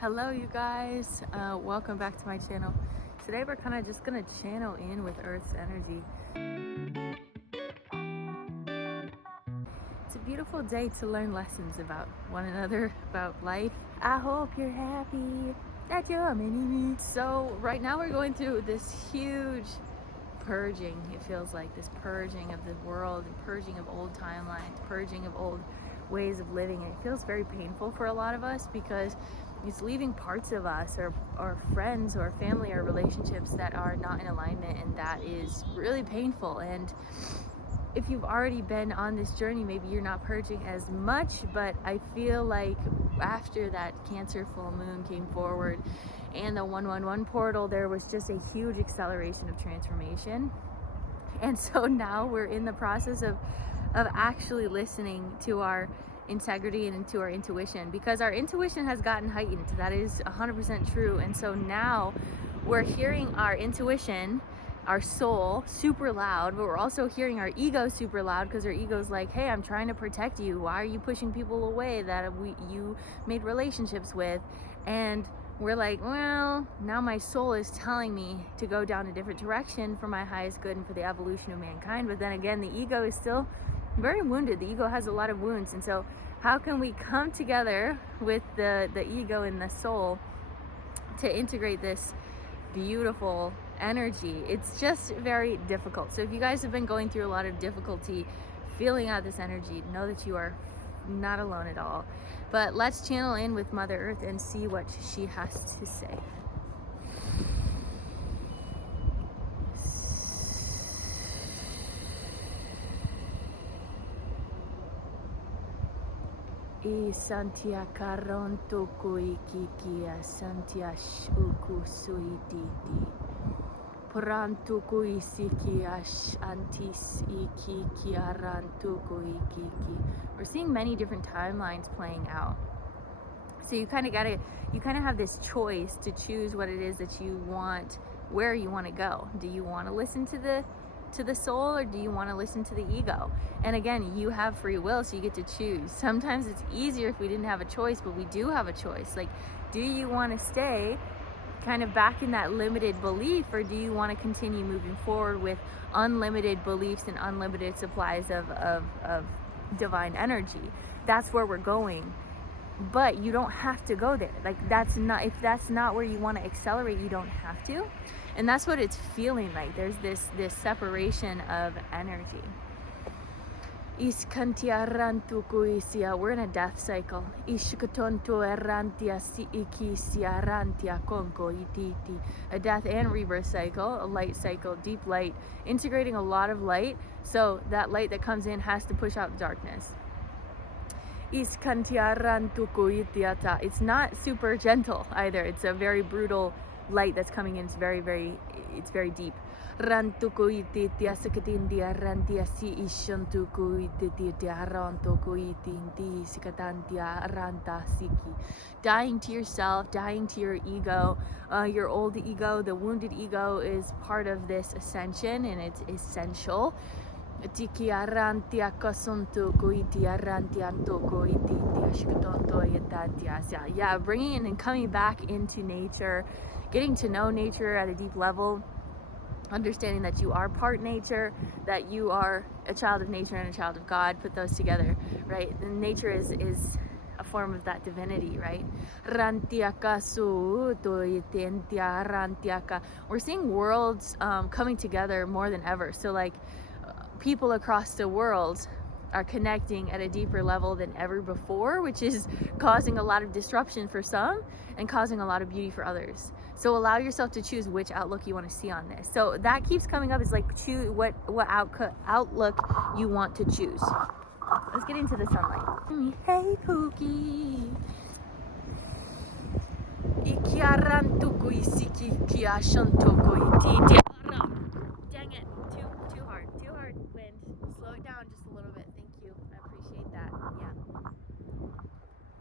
Hello you guys, welcome back to my channel. Today we're kind of just gonna channel in with Earth's energy. It's a beautiful day to learn lessons about one another, about life. I hope you're happy that you're a mini-me. So right now we're going through this huge purging. It feels like this purging of the world and purging of old timelines, purging of old ways of living. And it feels very painful for a lot of us because it's leaving parts of us or friends or family or relationships that are not in alignment, and that is really painful. And if you've already been on this journey, maybe you're not purging as much, but I feel like after that Cancer full moon came forward and the 111 portal, there was just a huge acceleration of transformation. And so now we're in the process of actually listening to our integrity and to our intuition, because our intuition has gotten heightened. That is 100% true. And so now we're hearing our intuition, our soul, super loud, but we're also hearing our ego super loud, because our ego's like, hey, I'm trying to protect you. Why are you pushing people away that you made relationships with? And we're like, well, now my soul is telling me to go down a different direction for my highest good and for the evolution of mankind. But then again, the ego is still very wounded. The ego has a lot of wounds. And so how can we come together with the ego and the soul to integrate this beautiful energy? It's just very difficult. So if you guys have been going through a lot of difficulty feeling out this energy, know that you are not alone at all. But let's channel in with Mother Earth and see what she has to say. I santia karonto kuikikia santiash ukusuididi. Prantu kuisikiash antis ikikiarantu kuikiki. We're seeing many different timelines playing out. So you kind of have this choice to choose what it is that you want, where you want to go. Do you want to listen to the soul, or do you want to listen to the ego? And again, you have free will, so you get to choose. Sometimes it's easier if we didn't have a choice, but we do have a choice. Like, do you want to stay kind of back in that limited belief, or do you want to continue moving forward with unlimited beliefs and unlimited supplies of divine energy? That's where we're going. But you don't have to go there. Like, if that's not where you want to accelerate, you don't have to. And that's what it's feeling like. There's this separation of energy. We're in a death cycle. A death and rebirth cycle, a light cycle, deep light, integrating a lot of light. So that light that comes in has to push out the darkness. It's not super gentle either. It's a very brutal light that's coming in. It's very deep. Dying to yourself, dying to your ego, your old ego, the wounded ego is part of this ascension, and it's essential. Yeah, bringing in and coming back into nature, getting to know nature at a deep level, understanding that you are part nature, that you are a child of nature and a child of God. Put those together, right? And nature is a form of that divinity, right? We're seeing worlds coming together more than ever. So like, people across the world are connecting at a deeper level than ever before, which is causing a lot of disruption for some and causing a lot of beauty for others. So allow yourself to choose which outlook you want to see on this. So that keeps coming up, is like, choose what outlook you want to choose. Let's get into the sunlight. Hey Pookie. Dang it, too hard, wind. Slow it down just a little bit, thank you, I appreciate that, yeah.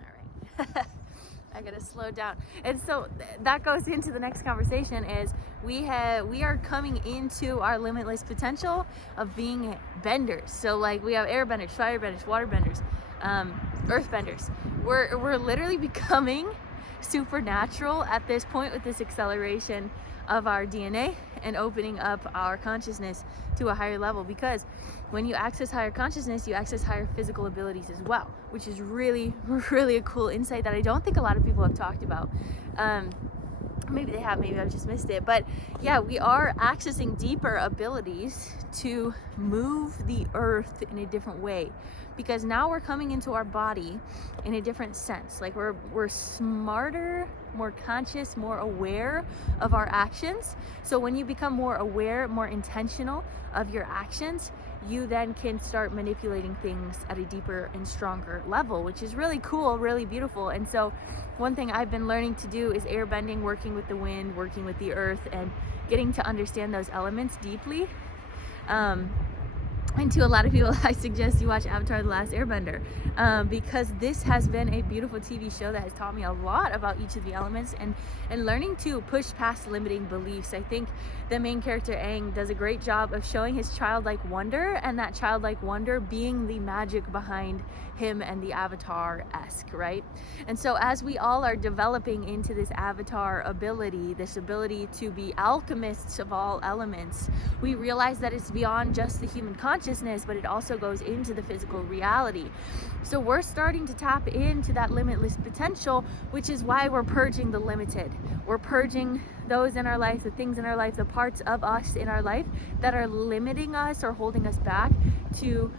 All right, I gotta slow down. And so that goes into the next conversation, is we are coming into our limitless potential of being benders. So like, we have air benders, fire benders, water benders, earth benders. We're literally becoming supernatural at this point with this acceleration of our DNA and opening up our consciousness to a higher level, because when you access higher consciousness, you access higher physical abilities as well, which is really, really a cool insight that I don't think a lot of people have talked about. Maybe they have, maybe I've just missed it, but yeah, we are accessing deeper abilities to move the earth in a different way, because now we're coming into our body in a different sense. Like we're smarter, more conscious, more aware of our actions. So when you become more aware, more intentional of your actions, you then can start manipulating things at a deeper and stronger level, which is really cool, really beautiful. And so one thing I've been learning to do is airbending, working with the wind, working with the earth, and getting to understand those elements deeply. And to a lot of people, I suggest you watch Avatar: The Last Airbender, because this has been a beautiful TV show that has taught me a lot about each of the elements and learning to push past limiting beliefs. I think the main character, Aang, does a great job of showing his childlike wonder, and that childlike wonder being the magic behind him and the Avatar-esque, right? And so as we all are developing into this Avatar ability, this ability to be alchemists of all elements, we realize that it's beyond just the human consciousness, but it also goes into the physical reality. So we're starting to tap into that limitless potential, which is why we're purging the limited. We're purging those in our life, the things in our life, the parts of us in our life that are limiting us or holding us back to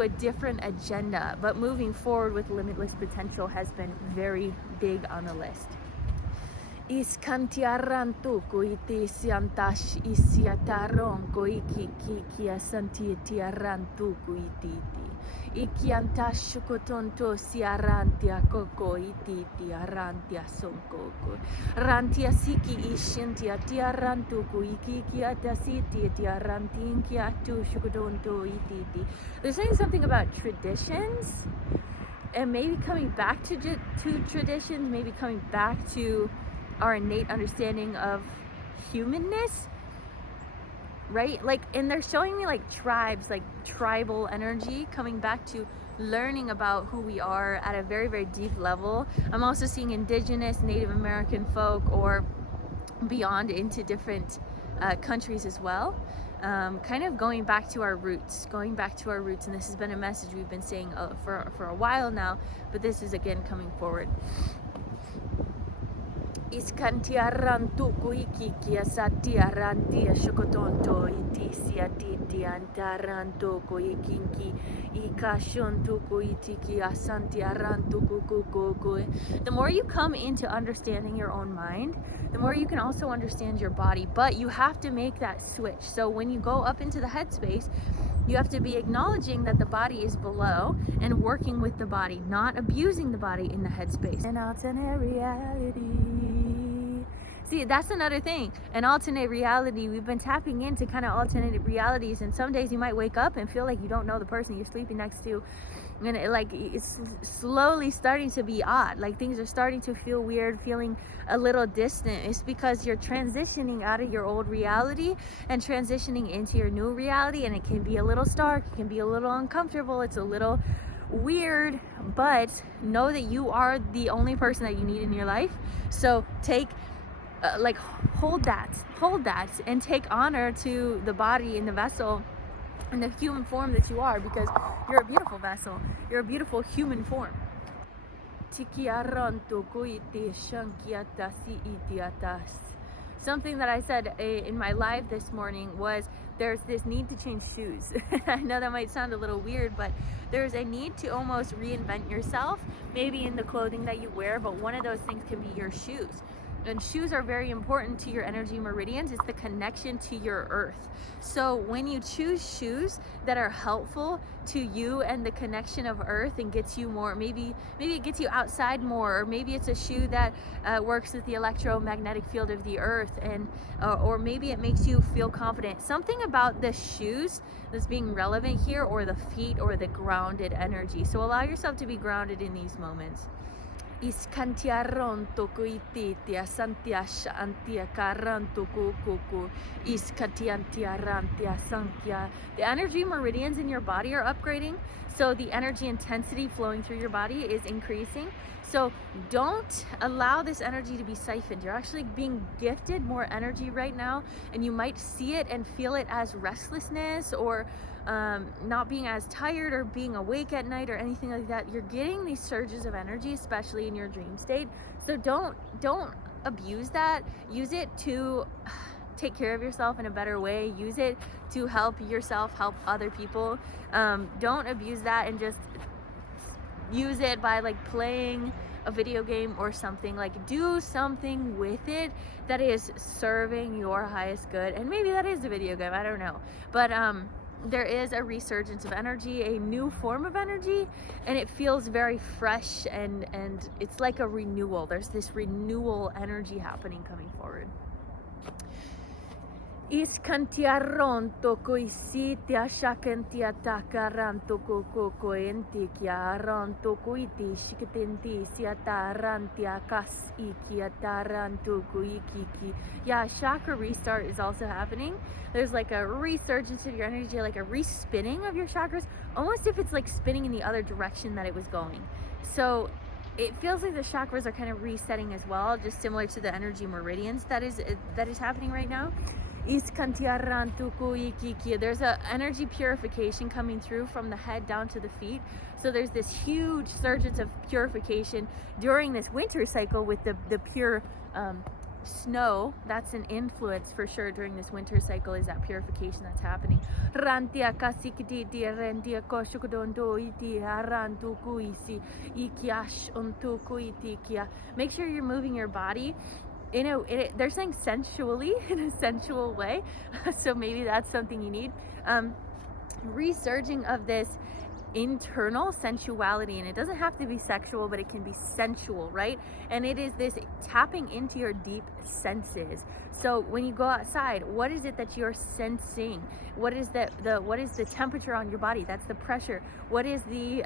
a different agenda. But moving forward with limitless potential has been very big on the list. Iskantiarantuku iti siantash isiataronko iki kikia santitiarantuku iti ikiantash kotonto siarantia koko iti arantia sonkoko rantia siki ishintia tiarantuku iki kiata siti tiarantinkia tu shukodonto iti. They're saying something about traditions and maybe coming back to traditions, maybe coming back to our innate understanding of humanness, right? Like, and they're showing me like tribes, like tribal energy, coming back to learning about who we are at a very, very deep level. I'm also seeing indigenous, Native American folk, or beyond into different countries as well. Kind of going back to our roots, and this has been a message we've been saying for a while now, but this is again coming forward. Iskantiarantuku ikikia satiarantia shokotonto itisia titiantarantuku ikinki ikashontuku itikia santiarantuku kukuku. The more you come into understanding your own mind, the more you can also understand your body, but you have to make that switch. So when you go up into the headspace, you have to be acknowledging that the body is below and working with the body, not abusing the body in the headspace. An alternate reality. See, that's another thing. An alternate reality. We've been tapping into kind of alternate realities, and some days you might wake up and feel like you don't know the person you're sleeping next to. And it's slowly starting to be odd. Like things are starting to feel weird, feeling a little distant. It's because you're transitioning out of your old reality and transitioning into your new reality. And it can be a little stark, it can be a little uncomfortable, it's a little weird, but know that you are the only person that you need in your life. So hold that and take honor to the body and the vessel and the human form that you are, because you're a beautiful vessel, you're a beautiful human form. Something that I said in my live this morning was there's this need to change shoes. I know that might sound a little weird, but there's a need to almost reinvent yourself, maybe in the clothing that you wear, but one of those things can be your shoes. And shoes are very important to your energy meridians. It's the connection to your earth. So when you choose shoes that are helpful to you and the connection of earth and gets you more, maybe it gets you outside more, or maybe it's a shoe that works with the electromagnetic field of the earth, and or maybe it makes you feel confident. Something about the shoes that's being relevant here, or the feet, or the grounded energy. So allow yourself to be grounded in these moments. Iskantiaronto kuititia santiasha antia karanto kukuku iskatiantia rantia santia. The energy meridians in your body are upgrading. So the energy intensity flowing through your body is increasing. So don't allow this energy to be siphoned. You're actually being gifted more energy right now, and you might see it and feel it as restlessness or not being as tired or being awake at night or anything like that. You're getting these surges of energy, especially in your dream state. So don't abuse that. Use it to take care of yourself in a better way. Use it to help yourself, help other people. Don't abuse that and just use it by like playing a video game or something. Like, do something with it that is serving your highest good. And maybe that is a video game, I don't know, but there is a resurgence of energy, a new form of energy, and it feels very fresh, and it's like a renewal. There's this renewal energy happening coming forward. Iskantiaron toko isitia shakentia takaran toko koko entikia ran toko iti shikitenti siatarantia kas ikiataran toko ikiki. Yeah, chakra restart is also happening. There's like a resurgence of your energy, like a respinning of your chakras, almost if it's like spinning in the other direction that it was going. So it feels like the chakras are kind of resetting as well, just similar to the energy meridians that is happening right now. There's a energy purification coming through from the head down to the feet. So there's this huge surge of purification during this winter cycle with the pure snow. That's an influence for sure during this winter cycle, is that purification that's happening. Make sure you're moving your body. They're saying sensually, in a sensual way. So maybe that's something you need. Resurging of this internal sensuality, and it doesn't have to be sexual, but it can be sensual, right? And it is this tapping into your deep senses. So when you go outside, what is it that you're sensing? What is the temperature on your body? That's the pressure. What is the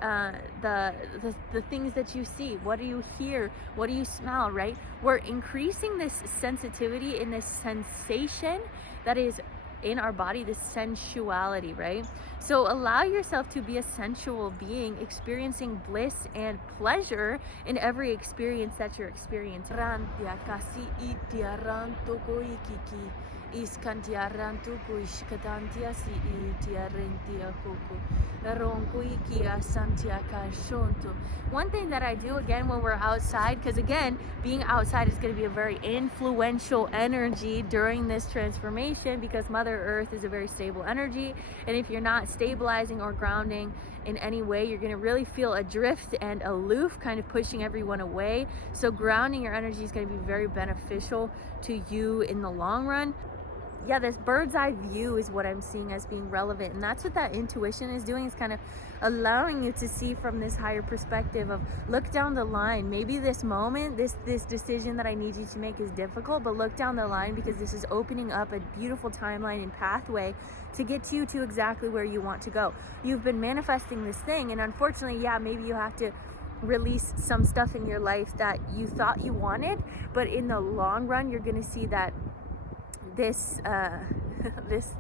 things that you see? What do you hear? What do you smell, right? We're increasing this sensitivity in this sensation that is in our body, this sensuality, right? So allow yourself to be a sensual being, experiencing bliss and pleasure in every experience that you're experiencing. One thing that I do again when we're outside, because again, being outside is going to be a very influential energy during this transformation, because Mother Earth is a very stable energy, and if you're not stabilizing or grounding in any way, you're going to really feel adrift and aloof, kind of pushing everyone away. So grounding your energy is going to be very beneficial to you in the long run. Yeah, this bird's eye view is what I'm seeing as being relevant, and that's what that intuition is doing, is kind of allowing you to see from this higher perspective of, look down the line. Maybe this moment, this decision that I need you to make is difficult, but look down the line, because this is opening up a beautiful timeline and pathway to get you to exactly where you want to go. You've been manifesting this thing, and unfortunately, yeah, maybe you have to release some stuff in your life that you thought you wanted, but in the long run, you're going to see that this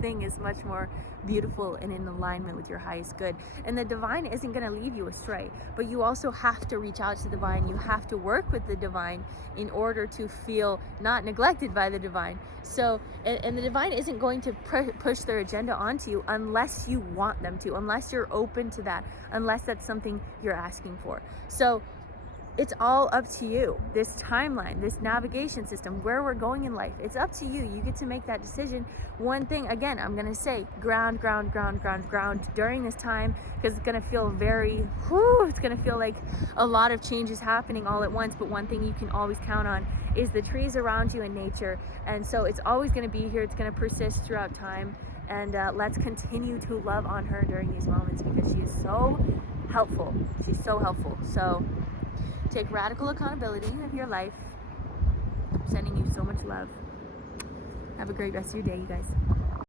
thing is much more beautiful and in alignment with your highest good. And the divine isn't going to leave you astray, but you also have to reach out to the divine. You have to work with the divine in order to feel not neglected by the divine. So, and the divine isn't going to push their agenda onto you unless you want them to, unless you're open to that, unless that's something you're asking for. So it's all up to you. This timeline, this navigation system, where we're going in life, it's up to you. You get to make that decision. One thing, again, I'm going to say ground during this time, because it's going to feel very, it's going to feel like a lot of changes happening all at once. But one thing you can always count on is the trees around you and nature. And so it's always going to be here. It's going to persist throughout time. And let's continue to love on her during these moments, because she is so helpful. She's so helpful. So take radical accountability of your life. I'm sending you so much love. Have a great rest of your day, you guys.